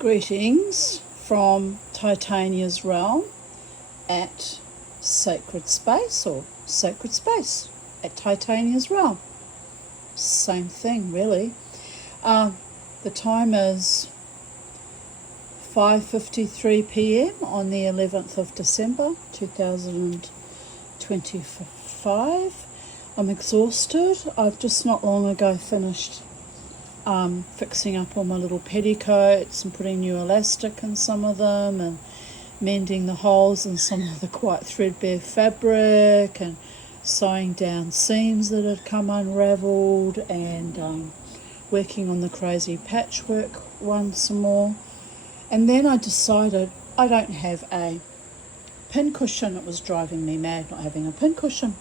Greetings from Titania's realm at Sacred Space, or Sacred Space at Titania's realm. Same thing, really. The time is 5:53 p.m. on the 11th of December 2025. I'm exhausted. I've just not long ago finished fixing up all my little petticoats and putting new elastic in some of them and mending the holes in some of the quite threadbare fabric and sewing down seams that had come unravelled and working on the crazy patchwork one some more. And then I decided I don't have a pincushion. It was driving me mad not having a pincushion.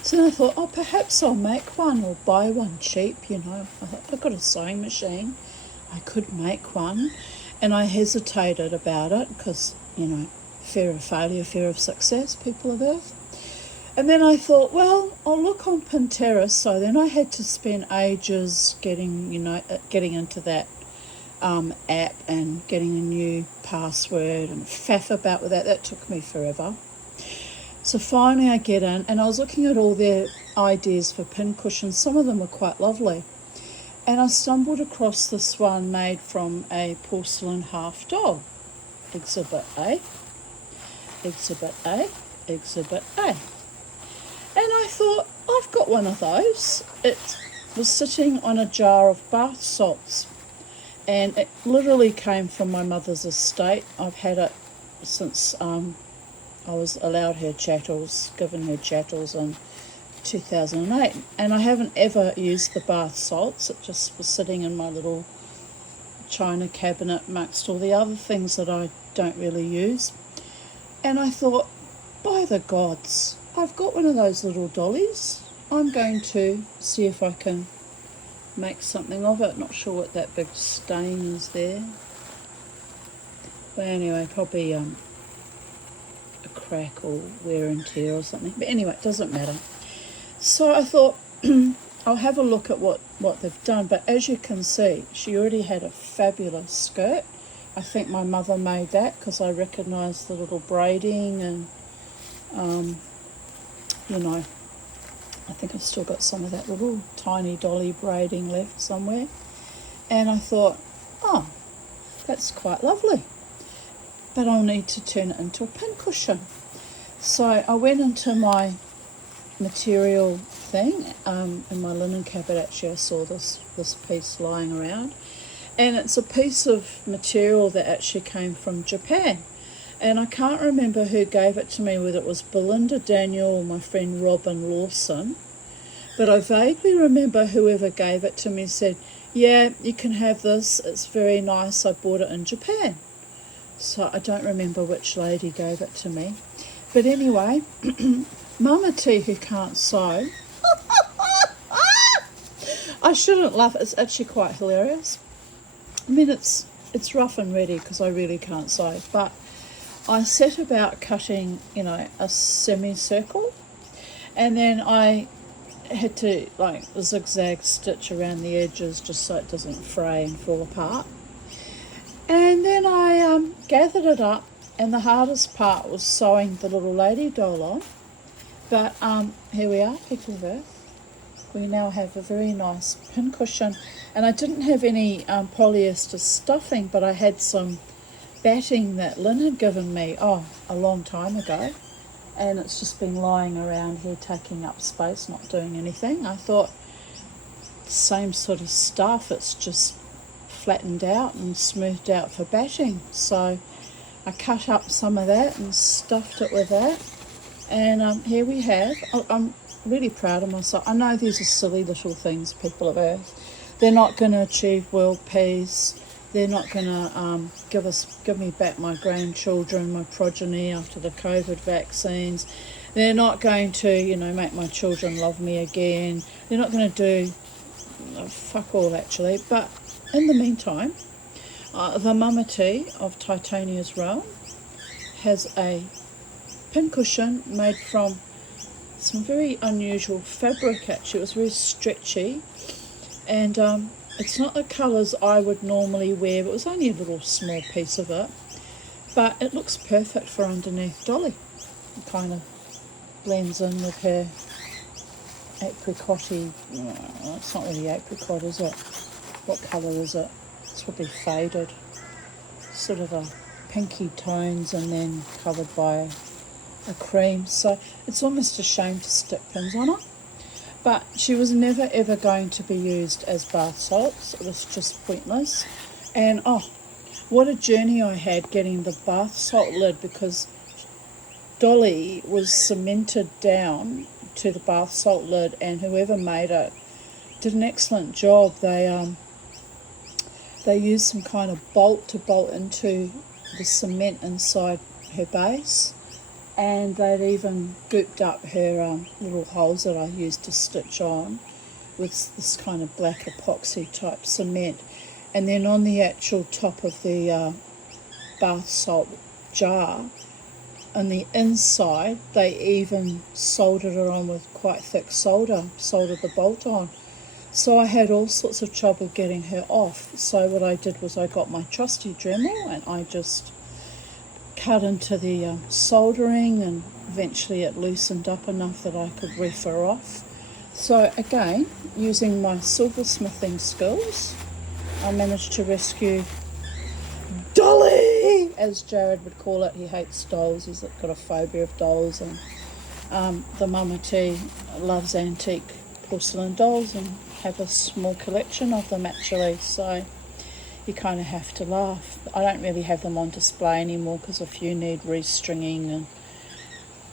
So then I thought, perhaps I'll make one or buy one cheap, I thought, I've got a sewing machine. I could make one. And I hesitated about it because, fear of failure, fear of success, people of Earth. And then I thought, well, I'll look on Pinterest. So then I had to spend ages getting into that app and getting a new password and faff about with that. That took me forever. So finally I get in, and I was looking at all their ideas for pincushions. Some of them were quite lovely. And I stumbled across this one made from a porcelain half doll. Exhibit A, Exhibit A, Exhibit A. And I thought, I've got one of those. It was sitting on a jar of bath salts. And it literally came from my mother's estate. I've had it since I was allowed her chattels, given her chattels in 2008. And I haven't ever used the bath salts. It just was sitting in my little china cabinet amongst all the other things that I don't really use. And I thought, by the gods, I've got one of those little dollies. I'm going to see if I can make something of it. Not sure what that big stain is there. But anyway, probably a crack or wear and tear or something. But anyway, it doesn't matter. So I thought, I'll have a look at what they've done. But as you can see, she already had a fabulous skirt. I think my mother made that because I recognised the little braiding and, I think I've still got some of that little tiny dolly braiding left somewhere. And I thought, that's quite lovely. But I'll need to turn it into a pincushion. So I went into my material thing, in my linen cabinet. Actually, I saw this piece lying around. And it's a piece of material that actually came from Japan. And I can't remember who gave it to me, whether it was Belinda Daniel or my friend Robin Lawson. But I vaguely remember whoever gave it to me said, yeah, you can have this. It's very nice. I bought it in Japan. So I don't remember which lady gave it to me. But anyway, Mama T, who can't sew, I shouldn't laugh. It's actually quite hilarious. I mean, it's rough and ready because I really can't sew. But I set about cutting, a semicircle. And then I had to, zigzag stitch around the edges just so it doesn't fray and fall apart. And then I gathered it up, and the hardest part was sewing the little lady doll on. But here we are, people of Earth. We now have a very nice pincushion. And I didn't have any polyester stuffing, but I had some batting that Lynn had given me, a long time ago. And it's just been lying around here taking up space, not doing anything. I thought, same sort of stuff, it's just flattened out and smoothed out for batting. So I cut up some of that and stuffed it with that. And here we have, I'm really proud of myself. I know these are silly little things, people of Earth. They're not going to achieve world peace. They're not going to give me back my grandchildren, my progeny after the COVID vaccines. They're not going to, make my children love me again. They're not going to do fuck all, actually. But in the meantime, the Mama T of Titania's realm has a pincushion made from some very unusual fabric. Actually, it was very stretchy, and It's not the colours I would normally wear, but it was only a little small piece of it. But it looks perfect for underneath Dolly. It kind of blends in with her apricot-y, it's not really apricot, is it? What colour is it? It's probably faded. Sort of a pinky tones and then covered by a cream. So it's almost a shame to stick pins on it. But she was never ever going to be used as bath salts. It was just pointless. And oh, what a journey I had getting the bath salt lid, because Dolly was cemented down to the bath salt lid, and whoever made it did an excellent job. They used some kind of bolt to bolt into the cement inside her base, and they'd even gooped up her little holes that I used to stitch on with this kind of black epoxy type cement. And then on the actual top of the bath salt jar, on the inside, they even soldered it on with quite thick soldered the bolt on. So I had all sorts of trouble getting her off. So what I did was I got my trusty Dremel and I just cut into the soldering, and eventually it loosened up enough that I could reef her off. So again, using my silversmithing skills, I managed to rescue Dolly, as Jared would call it. He hates dolls. He's got a phobia of dolls, and the Mama T loves antique porcelain dolls and have a small collection of them actually. So you kind of have to laugh. I don't really have them on display anymore because a few need restringing,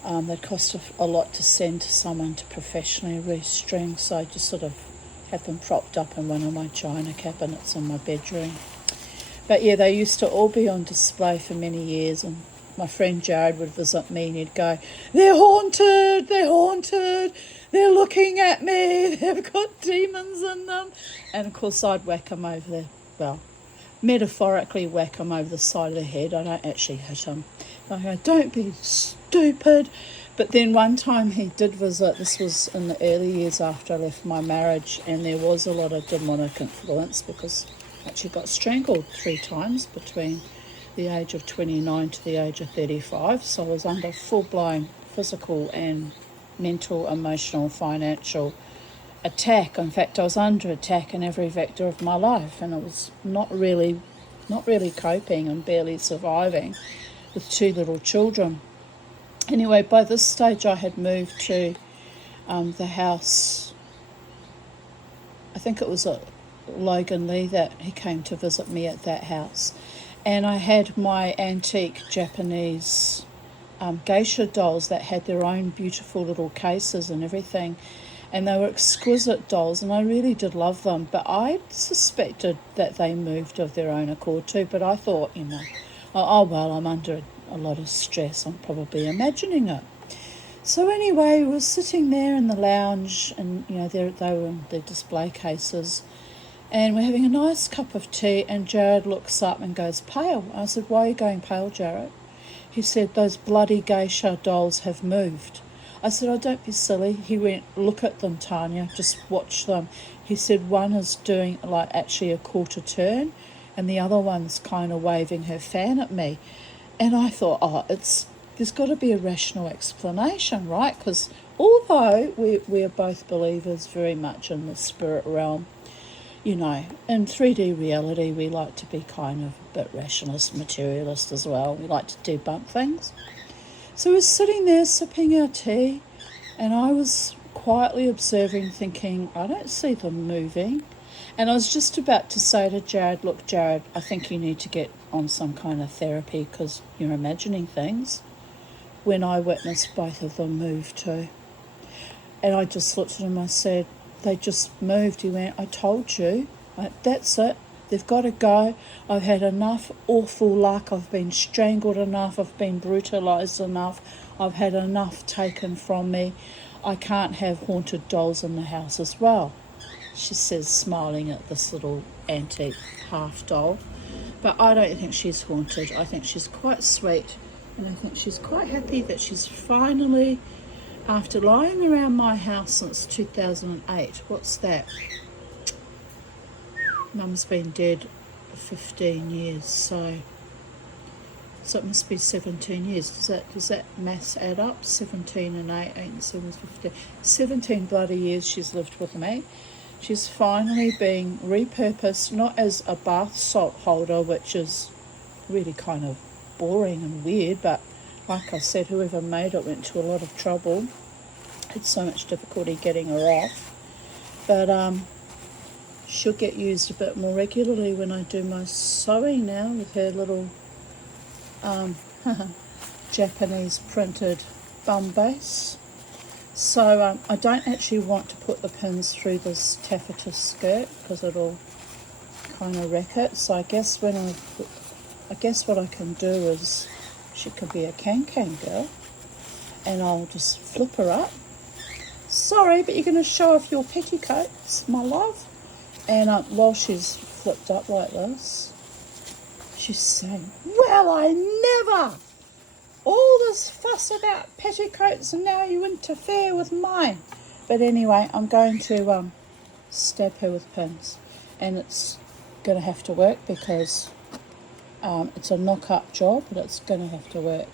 and they cost a lot to send to someone to professionally restring. So I just sort of have them propped up in one of my china cabinets in my bedroom. But yeah, they used to all be on display for many years, and my friend Jared would visit me and he'd go, "They're haunted, they're haunted, they're looking at me, they've got demons in them." And of course I'd whack him over the, well, metaphorically whack him over the side of the head. I don't actually hit him. I go, "Don't be stupid." But then one time he did visit, this was in the early years after I left my marriage, and there was a lot of demonic influence because I actually got strangled 3 times between the age of 29 to the age of 35. So I was under full-blown physical and mental, emotional, financial attack. In fact, I was under attack in every vector of my life, and I was not really coping and barely surviving with 2 little children. Anyway, by this stage I had moved to the house. I think it was Logan Lee that he came to visit me at that house, and I had my antique Japanese geisha dolls that had their own beautiful little cases and everything, and they were exquisite dolls, and I really did love them. But I suspected that they moved of their own accord too, but I thought, oh well, I'm under a lot of stress, I'm probably imagining it. So anyway, we were sitting there in the lounge, and they were in their display cases, and we're having a nice cup of tea, and Jared looks up and goes pale. I said, "Why are you going pale, Jared?" He said, "Those bloody geisha dolls have moved." I said, "Oh, don't be silly." He went, "Look at them, Tanya, just watch them." He said, "One is doing like actually a quarter turn, and the other one's kind of waving her fan at me." And I thought, there's got to be a rational explanation, right? Because although we are both believers very much in the spirit realm, in 3D reality, we like to be kind of a bit rationalist, materialist as well. We like to debunk things. So we're sitting there sipping our tea, and I was quietly observing, thinking, I don't see them moving. And I was just about to say to Jared, "Look, Jared, I think you need to get on some kind of therapy because you're imagining things," when I witnessed both of them move too. And I just looked at him, I said, "They just moved." He went, "I told you, that's it. They've got to go. I've had enough awful luck. I've been strangled enough. I've been brutalised enough. I've had enough taken from me. I can't have haunted dolls in the house as well," she says, smiling at this little antique half doll. But I don't think she's haunted. I think she's quite sweet, and I think she's quite happy that she's finally, after lying around my house since 2008, what's that? Mum's been dead for 15 years, so it must be 17 years. Does that maths add up? 17 and 8, 8 and 7 is 15. 17 bloody years she's lived with me. She's finally being repurposed, not as a bath salt holder, which is really kind of boring and weird, but like I said, whoever made it went to a lot of trouble. Had so much difficulty getting her off. But she'll get used a bit more regularly when I do my sewing now with her little Japanese printed bum base. So I don't actually want to put the pins through this taffeta skirt because it'll kind of wreck it. So I guess what I can do is she can be a can-can girl, and I'll just flip her up. Sorry, but you're going to show off your petticoats, my love. And while she's flipped up like this, she's saying, well, I never! All this fuss about petticoats and now you interfere with mine. But anyway, I'm going to stab her with pins. And it's going to have to work because it's a knock-up job, but it's going to have to work.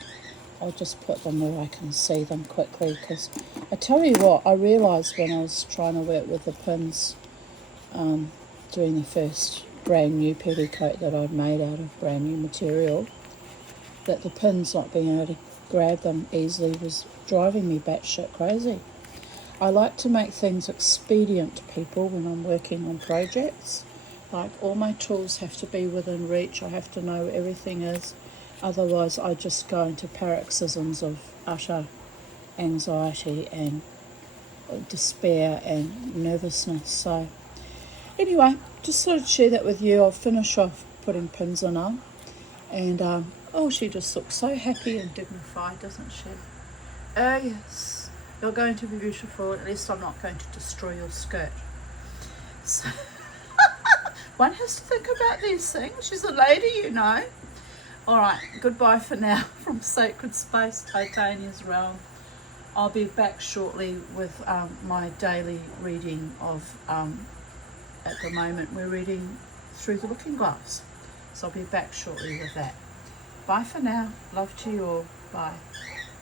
I'll just put them where I can see them quickly, because I tell you what, I realised when I was trying to work with the pins, doing the first brand new petticoat that I'd made out of brand new material, that the pins not being able to grab them easily was driving me batshit crazy. I like to make things expedient to people when I'm working on projects. Like, all my tools have to be within reach. I have to know where everything is. Otherwise, I just go into paroxysms of utter anxiety and despair and nervousness. So anyway, just sort of share that with you. I'll finish off putting pins in her. And, oh, she just looks so happy and dignified, doesn't she? Oh, yes. You're going to be beautiful. At least I'm not going to destroy your skirt. So one has to think about these things. She's a lady, you know. All right, goodbye for now from Sacred Space, Titania's realm. I'll be back shortly with my daily reading of, at the moment, we're reading Through the Looking Glass. So I'll be back shortly with that. Bye for now. Love to you all. Bye.